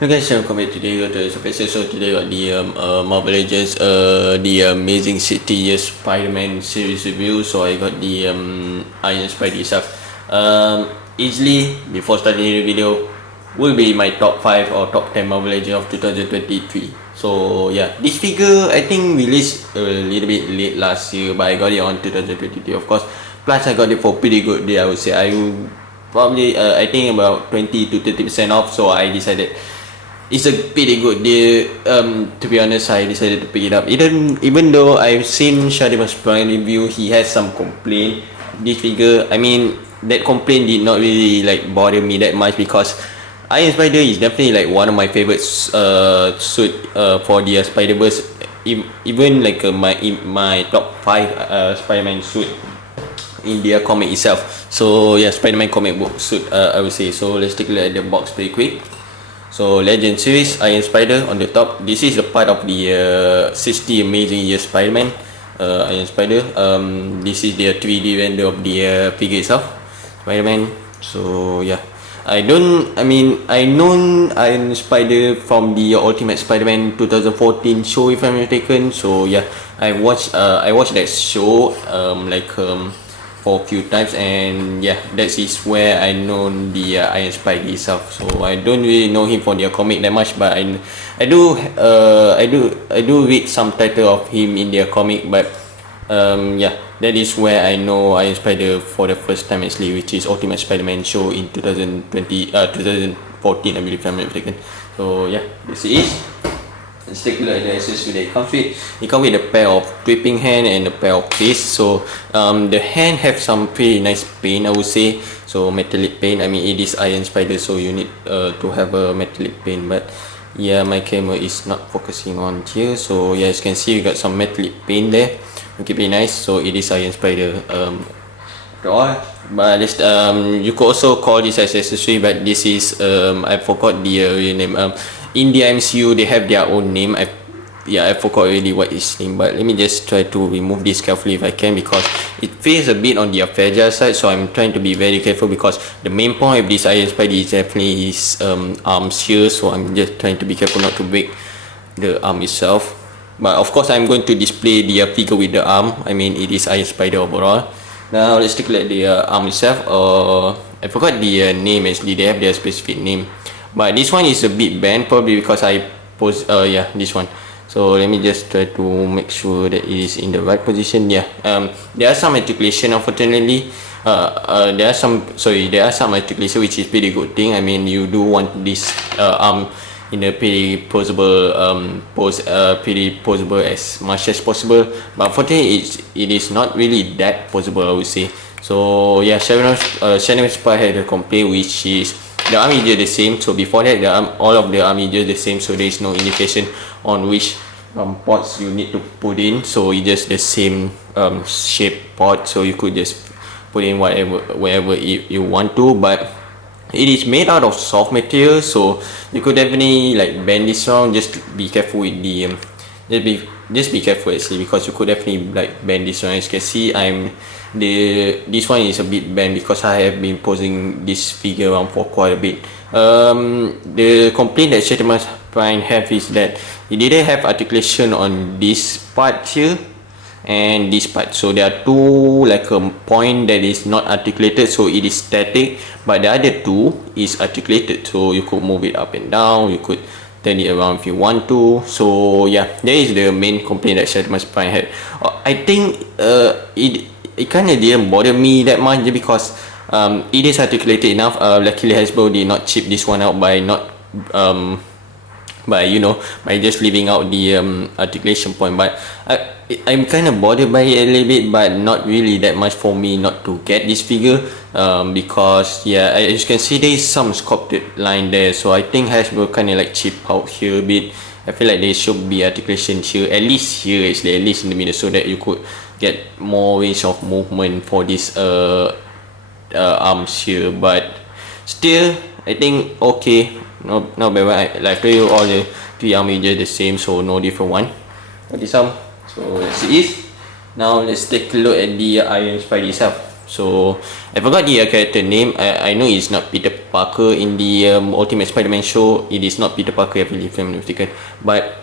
Hey guys, welcome back. Today we got the special. So today got the Marvel Legends, the Amazing 60 Years Spider-Man series review. So I got the Iron Spidey stuff. Easily before starting the video, will be my top 5 or top 10 Marvel Legends of 2023. So yeah, this figure I think released a little bit late last year, but I got it on 2023 of course. Plus I got it for pretty good deal. I would say I probably I think about 20 to 30% off. So I decided it's a pretty good deal. To be honest, I decided to pick it up. Even though I've seen Shadima's Prime review, he has some complaint. This figure, I mean, that complaint did not really like bother me that much because Iron Spider is definitely like one of my favorite suit for the Spider-Verse. Even like my top 5 Spider-Man suit in their comic itself. So yeah, Spider-Man comic book suit, I would say. So let's take a look at the box pretty quick. So Legend series, Iron Spider on the top. This is the part of the 60 Amazing Years Spider-Man, Iron Spider. This is the 3D render of the figure itself, Spider-Man. So yeah, I know Iron Spider from the Ultimate Spider-Man 2014 show, if I'm not mistaken. So yeah, I watched that show for a few times, and yeah, that is where I know the Iron Spidey itself. So I don't really know him for their comic that much, but I do read some title of him in their comic, but yeah, that is where I know Iron Spider for the first time actually, which is Ultimate Spider-Man show in 2014, I believe, if I'm not mistaken. So yeah, this is. Let's take a look at the accessory that it comes with. It comes with a pair of gripping hand and a pair of fists. So the hand have some pretty nice paint, I would say. So metallic paint. I mean, it is Iron Spider, so you need to have a metallic paint. But yeah, my camera is not focusing on here. So yeah, as you can see, we got some metallic paint there. Okay, pretty nice. So it is Iron Spider. But this, you could also call this as accessory, but this is I forgot the real name. In the MCU they have their own name. I forgot already what is name, but let me just try to remove this carefully if I can, because it feels a bit on the fragile side, so I'm trying to be very careful, because the main point of this Iron Spidey is definitely his arms here, so I'm just trying to be careful not to break the arm itself. But of course I'm going to display the figure with the arm. I mean, it is Iron Spider overall. Now let's take a look at the arm itself. I forgot the name actually. They have their specific name, but this one is a bit bent, probably because I pose. Yeah, this one. So let me just try to make sure that it is in the right position. Yeah. There are some articulation, unfortunately. There are some articulation, which is pretty good thing. I mean, you do want this arm in a pretty posable pretty posable as much as possible, but unfortunately it is not really that posable, I would say. So yeah, Shannon Spy had a complaint, which is the arm is just the same. So before that, all of the arm is just the same, so there is no indication on which ports you need to put in. So it's just the same shape port, so you could just put in wherever you want to, but it is made out of soft material, so you could definitely like bend this around. Just be careful with the just be careful actually, because you could definitely like bend this around. As you can see, this one is a bit bent because I have been posing this figure around for quite a bit. The complaint that Shadima's Prime have is that it didn't have articulation on this part here and this part. So there are two like a point that is not articulated, so it is static, but the other two is articulated, so you could move it up and down, you could turn it around if you want to. So yeah, that is the main complaint that Shadima's Prime had. I think it kind of didn't bother me that much, because it is articulated enough. Luckily Hasbro did not chip this one out by not by just leaving out the articulation point. But I'm kind of bothered by it a little bit, but not really that much for me not to get this figure, because yeah, as you can see, there is some sculpted line there, so I think Hasbro kind of like chip out here a bit. I feel like there should be articulation here, at least here actually, at least in the middle, so that you could get more range of movement for this arms here. But still, I think okay, not bad. Like I told you, all the three arms are just the same, so no different one. Got this arm. So let's see it. Now let's take a look at the Iron Spidey itself. So I forgot the character name. I know it's not Peter Parker in the Ultimate Spider-Man show. It is not Peter Parker, I believe, if I'm not mistaken. But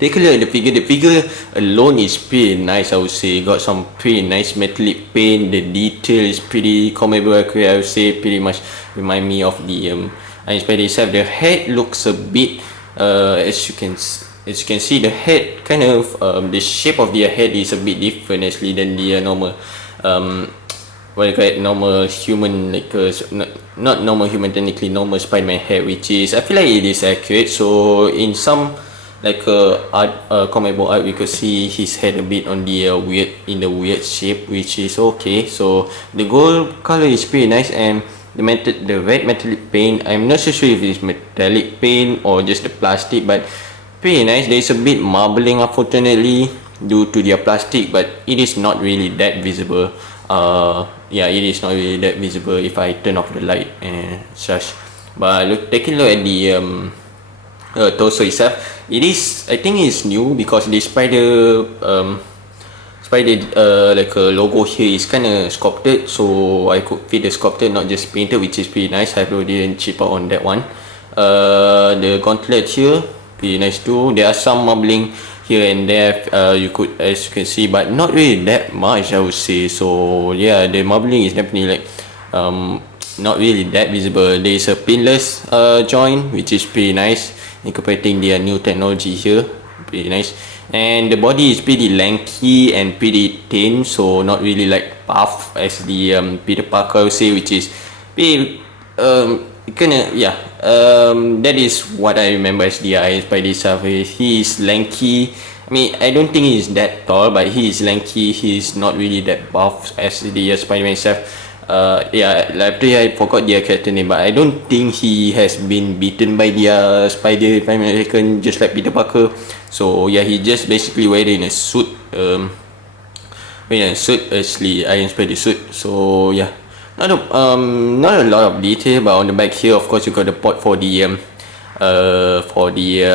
take a look at the figure. The figure alone is pretty nice, I would say. Got some pretty nice metallic paint. The detail is pretty comic book accurate, I would say. Pretty much remind me of the Iron Spider itself. The head looks a bit, as you can see, the head kind of the shape of the head is a bit different actually than the normal what you call it, normal human, like not normal human, technically normal Spider-Man head, which is, I feel like it is accurate. So in some like art, comic book art, we could see his head a bit on the weird shape, which is okay. So the gold color is pretty nice, and the red metallic paint, I'm not so sure if it's metallic paint or just the plastic, but pretty nice. There is a bit marbling, unfortunately, due to their plastic, but it is not really that visible. Yeah, it is not really that visible if I turn off the light and such. But taking a look at the torso itself, it is, I think it's new, because the spider like a logo here is kind of sculpted, so I could fit the sculpted, not just painted, which is pretty nice. I didn't chip out on that one. The gauntlet here, pretty nice too. There are some marbling here and there, you could, as you can see, but not really that much, I would say. So yeah, the marbling is definitely like not really that visible. There is a pinless joint, which is pretty nice, incorporating their new technology here. Pretty nice. And the body is pretty lanky and pretty thin, so not really like puff as the Peter Parker, I would say, which is pretty kinda, yeah, that is what I remember as the Iron Spider itself. He is lanky. I mean, I don't think he's that tall, but he is lanky. He's not really that buff as the Spider-Man itself. Yeah, like I forgot the character name, but I don't think he has been beaten by the spider, if I'm not mistaken, just like Peter Parker. So yeah, he just basically wearing a suit, actually Iron Spider suit. So yeah, not a lot of detail, but on the back here, of course, you got the port for the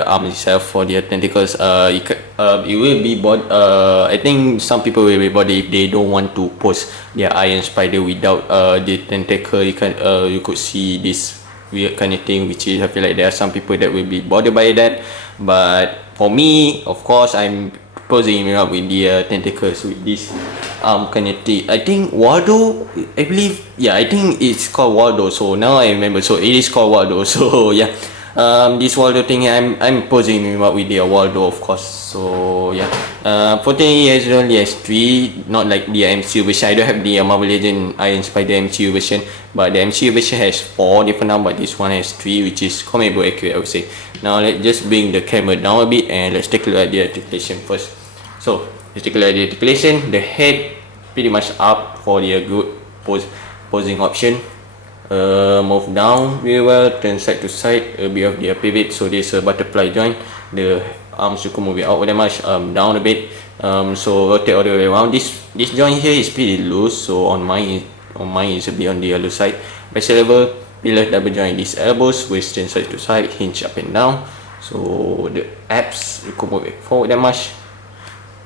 arm itself, for the tentacles. It will be I think some people will be bothered if they don't want to post their Iron Spider without the tentacle. You could see this weird kind of thing, which is, I feel like there are some people that will be bothered by that. But for me, of course, I'm posing him up with the tentacles, with this kind of thing. I think Waldo, I believe, yeah, I think it's called Waldo. So now I remember, so it is called Waldo. So yeah, this Waldo thing, I'm posing him up with the Waldo, of course. So yeah, fortunately he only has 3, not like the MCU version. I don't have the Marvel Legend Iron Spider MCU version, but the MCU version has 4 different now, but this one has 3, which is comic book accurate, I would say. Now let's just bring the camera down a bit and let's take a look at the articulation first. So let's take a look at the articulation. The head pretty much up for the good posing option. Move down really well, turn side to side, a bit of the pivot, so there's a butterfly joint. The arms, you can move it out that much, down a bit, so rotate all the way around. This joint here is pretty loose, so on mine is a bit on the other side. Bicep level, pillar double joint, these elbows, waist turn side to side, hinge up and down. So the abs, you can move it forward that much,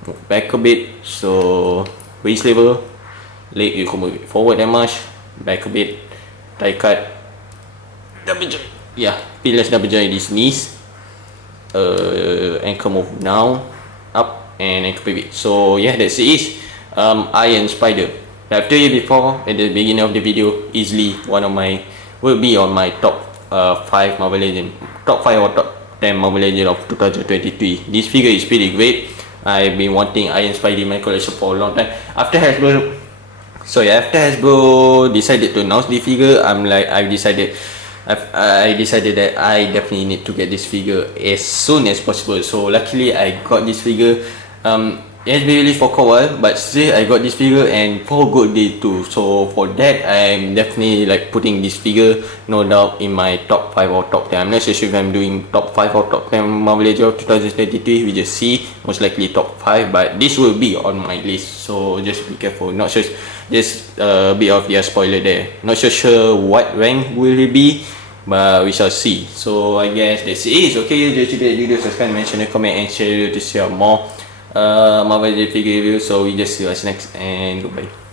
move back a bit. So waist level, leg, you can move it forward that much, back a bit. Tie cut, double joint, yeah, pillars double joint, these knees, ankle move down, up, and ankle pivot. So yeah, that's it. Iron Spider. I've told you before at the beginning of the video, easily will be on my top 5 Marvel Legend, top 5 or top 10 Marvel Legend of 2023. This figure is pretty great. I've been wanting Iron Spider in my collection for a long time. After Hasbro decided to announce the figure, I decided that I definitely need to get this figure as soon as possible. So luckily I got this figure. It has been released for a while, but still I got this figure, and for a good deal too. So for that, I'm definitely like putting this figure, no doubt, in my top 5 or top 10. I'm not so sure if I'm doing top 5 or top 10 Marvel Legends of 2023. We just see, most likely top 5, but this will be on my list. So just be careful. Not sure, just a bit of the spoiler there. Not so sure what rank will it be, but we shall see. So I guess that's it. Okay, just do that video, subscribe, mention, comment, and share to see more Marvel Legends figure review. So we just see us next, and goodbye.